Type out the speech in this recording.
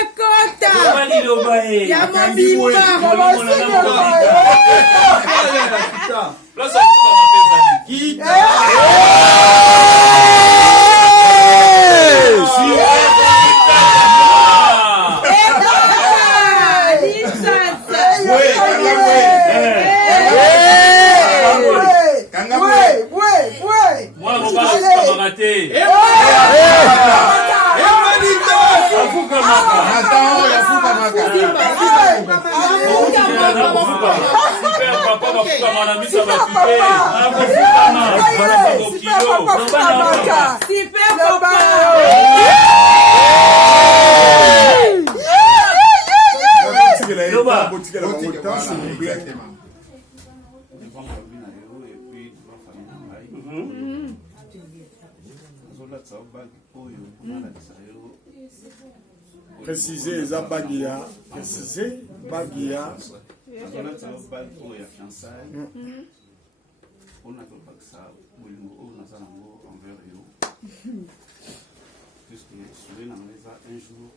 ekota. Ya Préciser les baguia, préciser baguia. On a pas que ça, on a ça envers eux. Puisque un jour,